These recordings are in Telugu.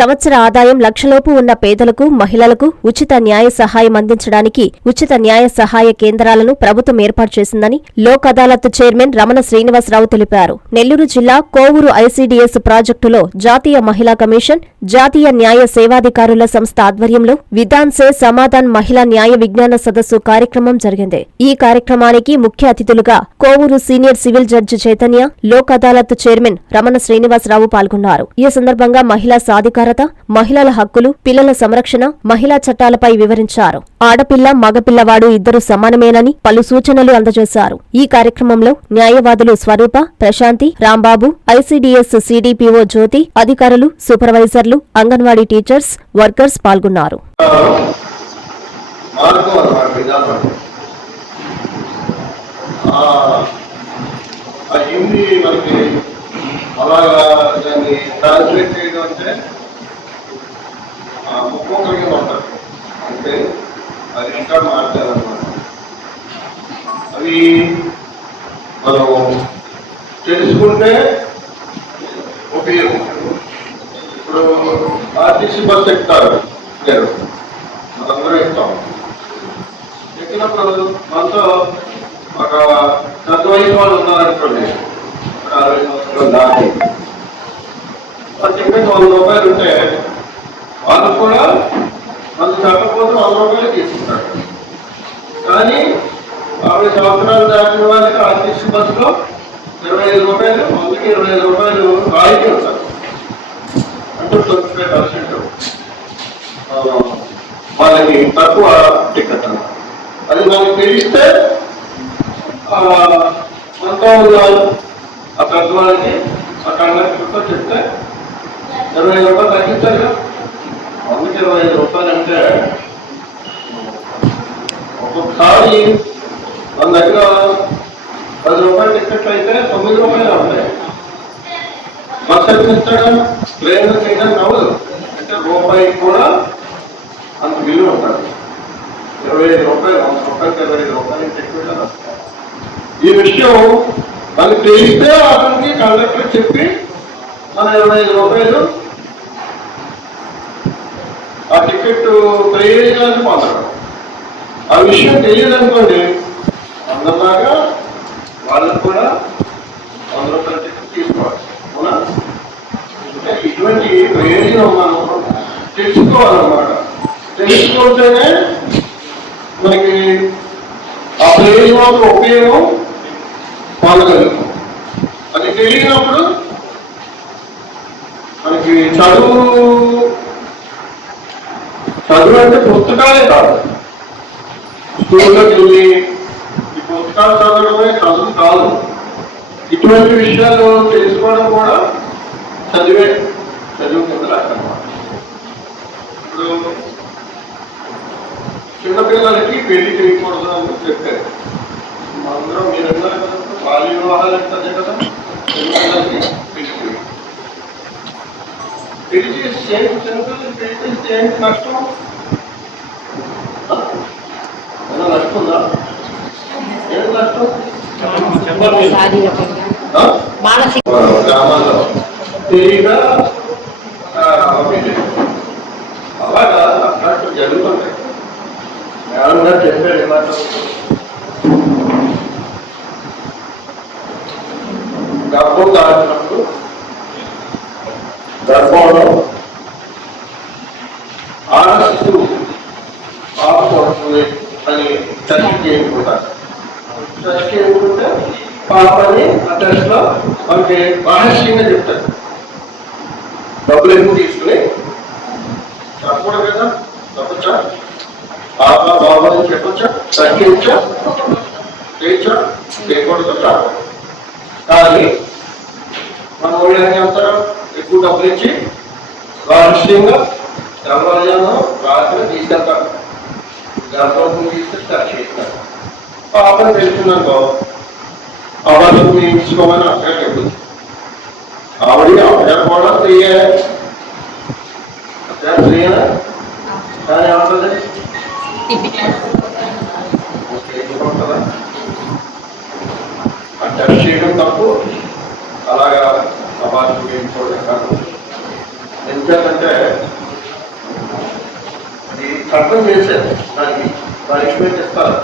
సంవత్సర ఆదాయం లక్షలోపు ఉన్న పేదలకు మహిళలకు ఉచిత న్యాయ సహాయం అందించడానికి ఉచిత న్యాయ సహాయ కేంద్రాలను ప్రభుత్వం ఏర్పాటు చేసిందని లోక్ అదాలత్ చైర్మన్ రమణ శ్రీనివాసరావు తెలిపారు. నెల్లూరు జిల్లా కోవూరు ఐసీడీఎస్ ప్రాజెక్టులో జాతీయ మహిళా కమిషన్ జాతీయ న్యాయ సేవాధికారుల సంస్థ ఆధ్వర్యంలో విధాన్ సే సమాధాన్ మహిళా న్యాయ విజ్ఞాన సదస్సు కార్యక్రమం జరిగింది. ఈ కార్యక్రమానికి ముఖ్య అతిథులుగా Kovur senior civil judge Chaitanya Lok Adalat chairman Ramana Srinivasarao పాల్గొన్నారు. ఈ సందర్భంగా మహిళా సాధికార భద్రత మహిళల హక్కులు పిల్లల సంరక్షణ మహిళా చట్టాలపై వివరించారు. ఆడపిల్ల మగపిల్లవాడు ఇద్దరు సమానమేనని పలు సూచనలు అందజేశారు. ఈ కార్యక్రమంలో న్యాయవాదులు స్వరూప ప్రశాంతి రాంబాబు ఐసీడీఎస్ సిడిపిఓ జ్యోతి అధికారులు సూపర్వైజర్లు అంగన్వాడీ టీచర్స్ వర్కర్స్ పాల్గొన్నారు. అలాగా దాన్ని ట్రాన్స్లేట్ చేయడం అంటే ఆ ఒక్కొక్కరికి ఉంటారు అంటే కూడా ఇంకా అవి మనం తెలుసుకుంటే ఉపయోగం ఇప్పుడు ఆర్టీసీ బస్ ఎక్కుతారు మీరు మనందరూ ఎక్కుతాం. ఎక్కినప్పుడు మనతో ఒక పెద్ద వయసు వాళ్ళు ఉన్నారనుకోండి అరవై సంవత్సరాలు దాటి. వాళ్ళు చెప్పేసి వంద రూపాయలు ఉంటే వాళ్ళు కూడా మనకు చెప్పకపోతే వంద రూపాయలు తీసుకుంటారు. కానీ అరవై సంవత్సరాలు దాటిన వాళ్ళకి ఆర్టీసీ బస్సులో ఇరవై ఐదు రూపాయలు వందకి ఇరవై ఐదు రూపాయలు రాయితీ ఉంటారు అంటే ట్వంటీ ఫైవ్ పర్సెంట్ వాళ్ళకి తక్కువ టికెట్ అది మనకి తెలిస్తే ఆ, మనతో ఉన్న ఆ పెద్దవాళ్ళకి ఆ కండక్టర్తో చెప్తే ఇరవై ఐదు రూపాయలు తగ్గిస్తారు కదా. వందకి ఇరవై ఐదు రూపాయలు అంటే మన దగ్గర పది రూపాయల టికెట్లు అయితే తొమ్మిది రూపాయలు ఉంటాయి బస్ ఎక్కించడం ట్రైన్ చేయడం నవ్వదు అంటే రూపాయి కూడా అంత విలువ ఉంటుంది ఇరవై ఐదు రూపాయలు వంద రూపాయలకి ఇరవై ఐదు రూపాయలు టికెట్ ఈ విషయం మనకి తెలిస్తే అతనికి కండక్టర్ చెప్పి మన ఇరవై ఐదు రూపాయలు ఆ టికెట్ ప్రయోజనాన్ని పొందడం ఆ విషయం తెలియదు అనుకోండి అందరిలాగా వాళ్ళకు కూడా వంద రూపాయల టికెట్ తీసుకోవాలి అవునా? అంటే ఇటువంటి ప్రయోజనం మనం తెలుసుకోవాలన్నమాట. తెలుసుకుంటేనే మనకి ఆ ప్రయోజనం ఉపయోగం పొందగలుగుతాం అది తెలియనప్పుడు మనకి చదువు చదువు అంటే పుస్తకాలే కాదు. స్కూల్లోకి వెళ్ళి ఈ పుస్తకాలు చదవడమే చదువు కాదు ఇటువంటి విషయాలు తెలుసుకోవడం కూడా చదివే చదువు కింద లెక్కనమాట ఇప్పుడు చిన్నపిల్లలకి పెళ్ళి చేయకూడదు అని చెప్పారు అందరం మీరు అన్నారు కదా, బాల్య వివాహాలు అంటే కదా చిన్నపిల్లలకి పెళ్ళి చేయకూడదు. పెళ్ళి చేసి చేయండి చిన్నపిల్లలకి పెళ్ళి చేసి చేయండి నష్టం ఏమైనా నష్టం ఉందా ఏం నష్టం శారీరకంగా ఆ? మానసిక గ్రామాల్లో. తెలియక ఆ, పెళ్ళి. అలాగా అట్లాంటి జరుగుతుంటాయి మేడం గారు చెప్పారు ఏమాట గర్భం దాచినప్పుడు గర్భంలో ఆడశిశువు పాప పడుతుంది అని టెస్ట్ చేసుకుంటారు టెస్ట్ చేసుకుంటే పాపని ఆ టెస్ట్లో మనకి రహస్యంగా చెప్తారు డబ్బులు ఎక్కువ తీసుకుని చెప్పకూడదు కదా చెప్పచ్చా పాప బాబా అని చెప్పచ్చా తగ్గించా చేయొచ్చా చేయకూడదు చెప్పకూడదు. కానీ మన ఊళ్ళో ఏం చేస్తారు? ఎక్కువ డబ్బులు ఇచ్చి రహస్యంగా తెల్లవారుజాము రాత్రి తీసుకెళ్తారు. గర్భం తీసుకెళ్ళి ఖర్చు చేస్తారు. పాపను తెలుసుకున్నాను అవన్నీ తీసుకోమని అక్కడ చెప్పింది ఆవిడ అక్కడ కూడా స్త్రీయే అక్కడ స్త్రీయే కానీ ఏమంటుంది? టెస్ట్ చేయడం తప్పు. అలాగా సమాజం వేయించుకోవడం కాదు. ఎందుకంటే అర్థం చేశారు. దానికి దానికి మీరు ఇస్తారు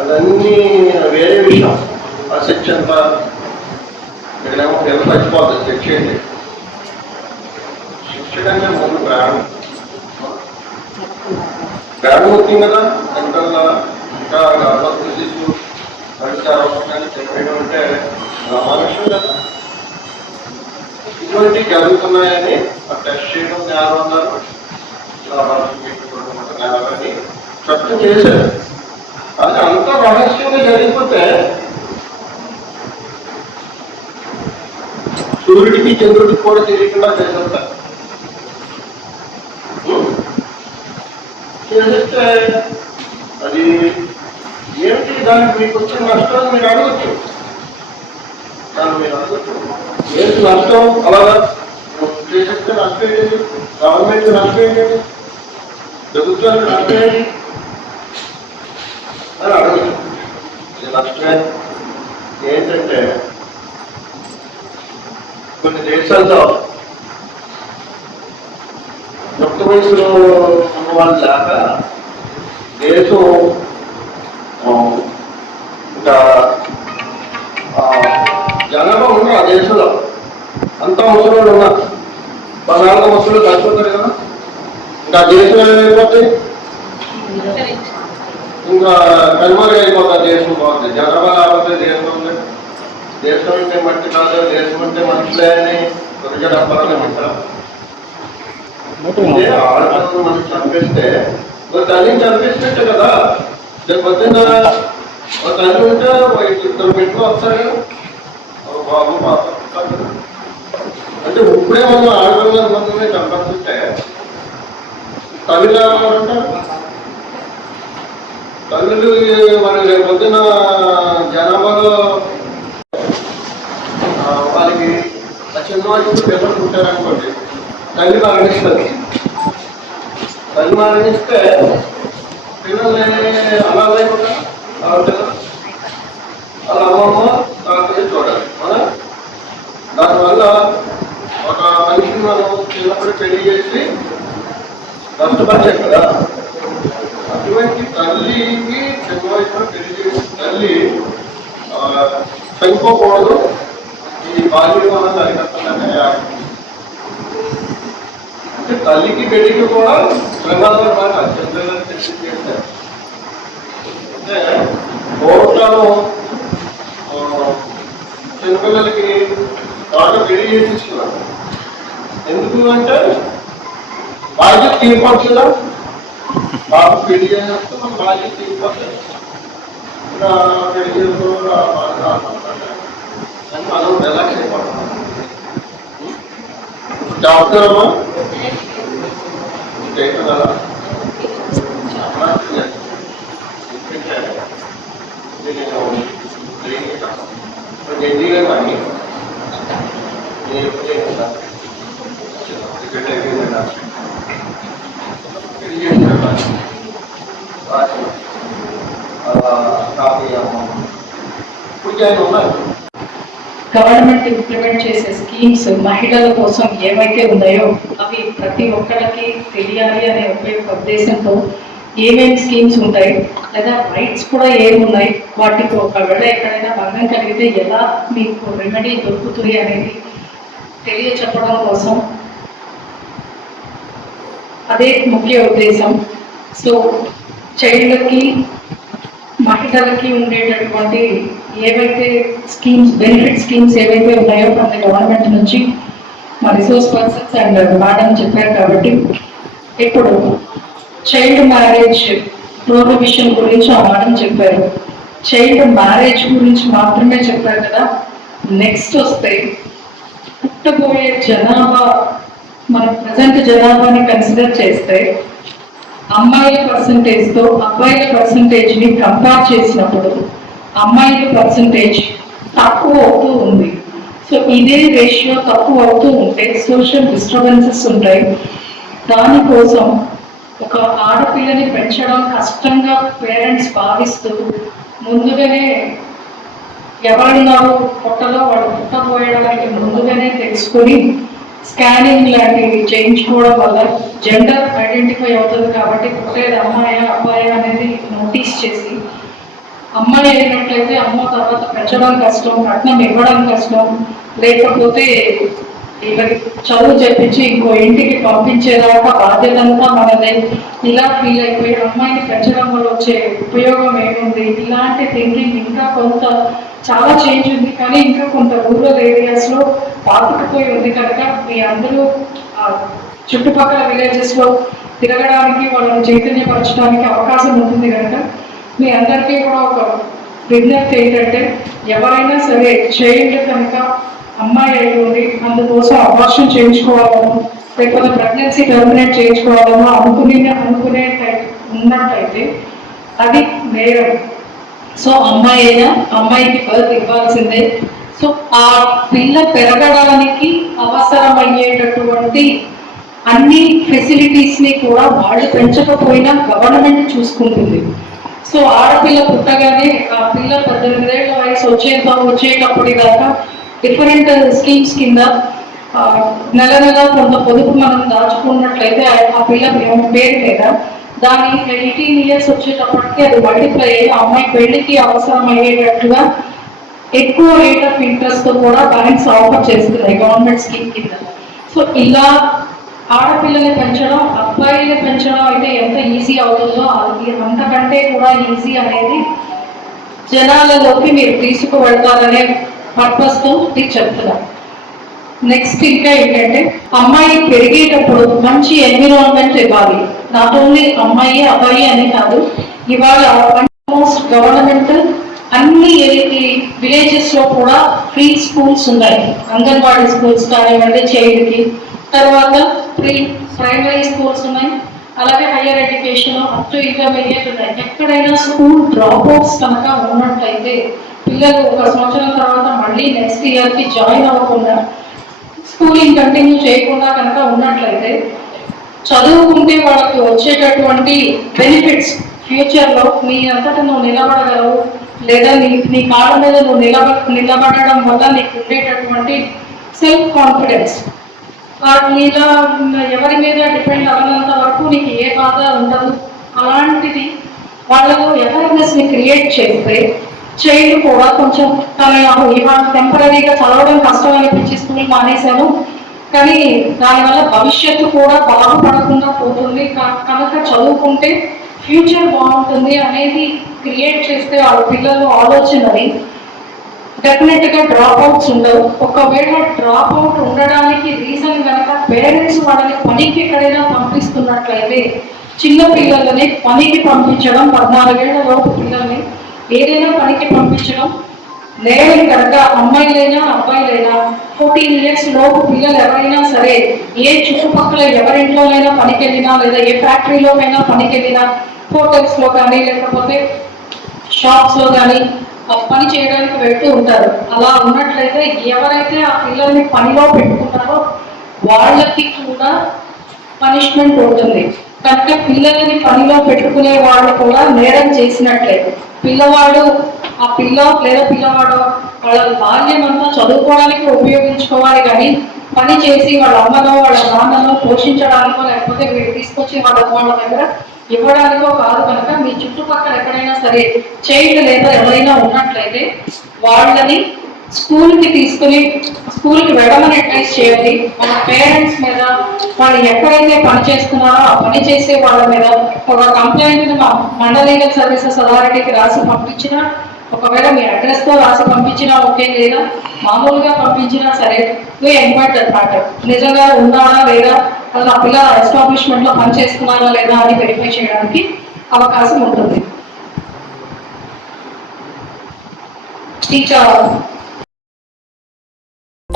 అదన్నీ వేరే విషయం. ఆ శిక్ష ఎంత ఇక్కడేమో పిల్లలు చచ్చిపోతుంది శిక్ష ఏంటి శిక్ష కంటే ముందు ప్రాణం ప్రాణం వచ్చింది కదా? వెంటల్లా ఇంకా గర్భస్థితి శిశువు అంటే కదా. ఇటువంటి జరుగుతున్నాయని టెస్ట్ చేయడం అన్నారు. అని చేశారు. అది అంత రహస్యంగా జరిగిపోతే సూర్యుడికి చంద్రుడికి కూడా తెలియకుండా చేసేస్తారు చేసేస్తే అది ఏమిటి దానికి మీకు వచ్చిన నష్టాన్ని మీరు అడగచ్చు? దాన్ని మీరు అడగచ్చు. ఏంటి నష్టం? అలాగా? చేసేస్తే నష్టం ఏంటి? గవర్నమెంట్ నష్టం ఏంటి? ప్రభుత్వానికి నష్టం ఏంటి? అని అడగచ్చు. ఇది నష్టమే ఏంటంటే కొన్ని దేశాల్లో యుక్త వయసులో ఉన్న వాళ్ళు లేక దేశం ఉన్నా ఆ దేశంలో? అంతా ముసలు ఉన్నా పద్నాలుగు ముసలు చచ్చిపోతారు కదా? ఇంకా దేశం ఏమైపోతాయి ఇంకా కనుమరుగు అయిపోతారు దేశం బాగుంది. జనాభా లేకపోతే దేశం ఉంది. దేశం అంటే మట్టి కాదు దేశం అంటే మనుషులే అని ప్రజలు అప్పాలంటారు అంటే ఆడపిల్లలు మనం చంపిస్తే ఒక తల్లిని చంపేసినట్టే కదా? రేపు పొద్దున్న ఒక తల్లి ఉంటే ఇద్దరు పెట్టుకు వస్తారు ఒక బాబు పాప అంటే ఇప్పుడే మనం ఆడపిల్లల మందమే చంపేస్తుంటే తల్లిగా ఉంటారు తల్లులు మరి రేపు పొద్దున జనాభాలో వాళ్ళకి చిన్నవాళ్ళు పిల్లలు పుట్టారనుకోండి తల్లి మరణిస్తుంది. తల్లి మరణిస్తే పిల్లల్ని అలా లేకుండా వాళ్ళ అమ్మమ్మ తాతయ్య చూడాలి అవునా? దానివల్ల ఒక మనిషిని మనం చిన్నప్పుడు పెళ్ళి చేసి కష్టపరిచాం కదా. అటువంటి తల్లికి చిన్న వయసులో తల్లి చనిపోకూడదు. ఈ బాల్యం వల్ల అంటే తల్లికి బిడ్డకి కూడా గంగాధర బాగా చంద్రులను తెలిసి అంటే కోర్టులను చిన్నపిల్లలకి బాగా పెళ్ళి ఎందుకు అంటే బాధ్యత తీరిపోతుందా బాబు పెళ్ళి చేసేస్తే మన బాధ్యత తీరిపోతుంది ఇంకా పెళ్ళి చేసుకోవాలి అని మనం రిలాక్స్ అయిపోతాం. డాక్టర్ అమ్మా? చేయటం కదా చాలా ఎన్నిగా కానీ నేను ఎప్పుడు చేస్తా టికెట్ అయిపోయిందా పెళ్ళి చేసిన కాపీ అమ్మ ఇప్పుడు చేయాలి ఉన్నారు గవర్నమెంట్ ఇంప్లిమెంట్ చేసే స్కీమ్స్ మహిళల కోసం ఏవైతే ఉన్నాయో అవి ప్రతి ఒక్కరికి తెలియాలి అనే ఒక ఉద్దేశంతో ఏమేమి స్కీమ్స్ ఉంటాయి లేదా రైట్స్ కూడా ఏమున్నాయి వాటికి ఒకవేళ ఎక్కడైనా భంగం కలిగితే ఎలా మీకు రెమెడీ దొరుకుతుంది అనేది తెలియచెప్పడం కోసం అదే ముఖ్య ఉద్దేశం. సో చైల్డ్కి మహిళలకి ఉండేటటువంటి ఏవైతే స్కీమ్స్ బెనిఫిట్ స్కీమ్స్ ఏవైతే ఉన్నాయో మన గవర్నమెంట్ నుంచి మా రిసోర్స్ పర్సన్స్ అండ్ మేడం చెప్పారు కాబట్టి ఇప్పుడు చైల్డ్ మ్యారేజ్ ప్రోహిబిషన్ గురించి ఆ మేడం చెప్పారు. చైల్డ్ మ్యారేజ్ గురించి మాత్రమే చెప్పారు కదా. నెక్స్ట్ వస్తే పుట్టబోయే జనాభా మన ప్రజెంట్ జనాభాని కన్సిడర్ చేస్తే అమ్మాయిల పర్సంటేజ్తో అబ్బాయిల పర్సంటేజ్ని కంపేర్ చేసినప్పుడు అమ్మాయిల పర్సంటేజ్ తక్కువ అవుతూ ఉంది. సో ఇదే రేషియో తక్కువ అవుతూ ఉంటే సోషల్ డిస్టర్బెన్సెస్ ఉంటాయి. దానికోసం ఒక ఆడపిల్లని పెంచడం కష్టంగా పేరెంట్స్ భావిస్తూ ముందుగానే ఎవరున్నారో? పొట్టలో వాళ్ళు పుట్టబోయడానికి ముందుగానే తెలుసుకొని స్కానింగ్ లాంటివి చేయించుకోవడం వల్ల జెండర్ ఐడెంటిఫై అవుతుంది కాబట్టి పుట్టేది అమ్మాయి అబ్బాయి అనేది నోటీస్ చేసి అమ్మాయి లేనట్లయితే అమ్మ తర్వాత పెంచడం కష్టం కట్నం ఇవ్వడం కష్టం. లేకపోతే వీళ్ళకి చదువు చెప్పించి ఇంకో ఇంటికి పంపించేదాకా బాధ్యత అంతా మనదే. ఇలా ఫీల్ అయిపోయి అమ్మాయిని పెంచడం వల్ల వచ్చే ఉపయోగం ఏముంది? ఇలాంటి థింకింగ్ ఇంకా కొంత చాలా చేంజ్ ఉంది. కానీ ఇంకా కొంత రూరల్ ఏరియాస్లో పాతుకుపోయి ఉంది కనుక మీ అందరూ చుట్టుపక్కల విలేజెస్లో తిరగడానికి వాళ్ళని చైతన్యపరచడానికి అవకాశం ఉంటుంది కనుక మీ అందరికీ కూడా ఒక విజ్ఞప్తి ఏంటంటే ఎవరైనా సరే చైల్డ్ కనుక అమ్మాయి అయి అందుకోసం అబార్షన్ చేయించుకోవాలను లేకపోతే ప్రెగ్నెన్సీ టర్మినేట్ చేయించుకోవాలను అనుకునే అనుకునే టైప్ ఉన్నట్టయితే అది నేరం. సో అమ్మాయి అయినా అమ్మాయికి బర్త్ ఇవ్వాల్సిందే. సో ఆ పిల్ల పెరగడానికి అవసరమయ్యేటటువంటి అన్ని ఫెసిలిటీస్ని కూడా వాళ్ళు పెంచకపోయినా గవర్నమెంట్ చూసుకుంటుంది. సో ఆడపిల్ల పుట్టగానే ఆ పిల్ల పద్దెనిమిదేళ్ళ వయసు వచ్చేంత వచ్చేటప్పటి దాకా డిఫరెంట్ స్కీమ్స్ కింద నెల నెల కొంత పొదుపు మనం దాచుకున్నట్లయితే ఆ- పిల్ల పేరు- మీద దాని ఎయిటీన్ ఇయర్స్ వచ్చేటప్పటికి అది మల్టిప్లై అయ్యి ఆ అమ్మాయి పెళ్ళికి అవసరమయ్యేటట్టుగా ఎక్కువ రేట్ ఆఫ్ ఇంట్రెస్ట్తో కూడా బ్యాంక్స్ ఆఫర్ చేస్తున్నాయి గవర్నమెంట్ స్కీమ్ కింద. సో ఇలా ఆడపిల్లల్ని పెంచడం అబ్బాయిని పెంచడం అయితే ఎంత ఈజీ అవుతుందో అది అంతకంటే కూడా ఈజీ అనేది జనాలలోకి మీరు తీసుకువెళ్తారనే పర్పస్తో మీకు చెప్తున్నాను నెక్స్ట్ ఇంకా ఏంటంటే అమ్మాయి పెరిగేటప్పుడు మంచి ఎన్విరాన్మెంట్ ఇవ్వాలి. నాట్ ఓన్లీ అమ్మాయి అబ్బాయి అని కాదు ఇవాళ ఆల్మోస్ట్ గవర్నమెంట్ అన్ని విలేజెస్లో కూడా ఫ్రీ స్కూల్స్ ఉన్నాయి. అంగన్వాడీ స్కూల్స్ కానివ్వండి చైల్డ్కి తర్వాత ప్రీ ప్రైమరీ స్కూల్స్ ఉన్నాయి. అలాగే higher education up to intermediate ఉన్నాయి. ఎక్కడైనా స్కూల్ డ్రాప్ అవుట్స్ కనుక ఉన్నట్లయితే పిల్లలు ఒక సంవత్సరం తర్వాత మళ్ళీ నెక్స్ట్ ఇయర్కి జాయిన్ అవ్వకుండా స్కూలింగ్ కంటిన్యూ చేయకుండా కనుక ఉన్నట్లయితే చదువుకుంటే వాళ్ళకి వచ్చేటటువంటి బెనిఫిట్స్ ఫ్యూచర్లో నీ అంతటా నువ్వు నిలబడగలవు. లేదా నీ నీ కాళ్ళ మీద నువ్వు నిలబ నిలబడడం వల్ల నీకు ఉండేటటువంటి సెల్ఫ్ కాన్ఫిడెన్స్ మీద ఎవరి మీద డిపెండ్ అవ్వనంత వరకు నీకు ఏ బాధ ఉండదు. అలాంటిది వాళ్ళలో అవేర్నెస్ని క్రియేట్ చేస్తే చైల్డ్ కూడా కొంచెం తన ఇవాళ టెంపరీగా చదవడం కష్టం అనిపించి స్కూల్ మానేశాను. కానీ దానివల్ల భవిష్యత్తు కూడా బాగుపడకుండా పోతుంది. క- కనుక చదువుకుంటే ఫ్యూచర్ బాగుంటుంది అనేది క్రియేట్ చేస్తే వాళ్ళ పిల్లలు ఆలోచనని డెఫినెట్గా డ్రాప్ అవుట్స్ ఉండవు. ఒకవేళ డ్రాప్ అవుట్ ఉండడానికి రీజన్ కనుక పేరెంట్స్ వాళ్ళని పనికి ఎక్కడైనా పంపిస్తున్నట్లయితే చిన్న పిల్లలని పనికి పంపించడం పద్నాలుగేళ్ళ లోపు పిల్లల్ని ఏదైనా పనికి పంపించడం నేరం కనుక అమ్మాయిలైనా అబ్బాయిలైనా ఫోర్టీన్ ఇయర్స్ లోపు పిల్లలు ఎవరైనా సరే ఏ చుట్టుపక్కల ఎవరింట్లోనైనా పనికి వెళ్ళినా లేదా ఏ ఫ్యాక్టరీలోనైనా పనికి వెళ్ళినా హోటల్స్లో కానీ లేకపోతే షాప్స్లో కానీ పని చేయడానికి వెళ్తూ ఉంటారు. అలా ఉన్నట్లయితే ఎవరైతే ఆ పిల్లల్ని పనిలో పెట్టుకుంటారో వాళ్ళకి కూడా పనిష్మెంట్ ఉంటుంది. కనుక పిల్లల్ని పనిలో పెట్టుకునే వాళ్ళు కూడా నేరం చేసినట్లే పిల్లవాడు ఆ పిల్ల లేదా పిల్లవాడు వాళ్ళ బాల్యం అంతా చదువుకోవడానికి ఉపయోగించుకోవాలి కానీ పని చేసి వాళ్ళ అమ్మనో వాళ్ళ నాన్నలో పోషించడానికో లేకపోతే వీళ్ళు తీసుకొచ్చి వాళ్ళ వాళ్ళ దగ్గర ఇవ్వడానికో కాదు కనుక మీ చుట్టుపక్కల ఎక్కడైనా సరే చైల్డ్ లేదా ఎవరైనా ఉన్నట్లయితే వాళ్ళని స్కూల్కి తీసుకుని స్కూల్కి వెళ్ళమని అడ్వైస్ చేయండి. మన పేరెంట్స్ మీద వాళ్ళు ఎక్కడైతే పని చేస్తున్నారో ఆ పని చేసే వాళ్ళ మీద ఒక కంప్లైంట్ మండల లీగల్ సర్వీసెస్ అథారిటీకి రాసి పంపించినా ఒకవేళ మీ అడ్రస్తో రాసి పంపించినా ఓకే లేదా మామూలుగా పంపించినా సరే వీ ఎంక్వైర్ అనమాట నిజంగా ఉన్నారా లేదా? అలా పిల్ల ఎస్టాబ్లిష్మెంట్లో పని లేదా అని వెరిఫై చేయడానికి అవకాశం ఉంటుంది. Teacher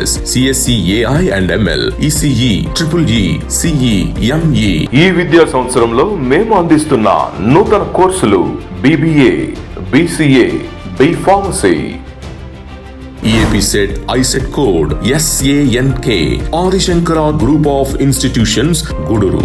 MS CSE AI and ML ECE triple E ME ఈ విద్యా సంవత్సరంలో మేము అందిస్తున్న నూతన కోర్సులు BBA BCA B Pharmacy EAPCET ICET code SANK Adishankara group of institutions Gudur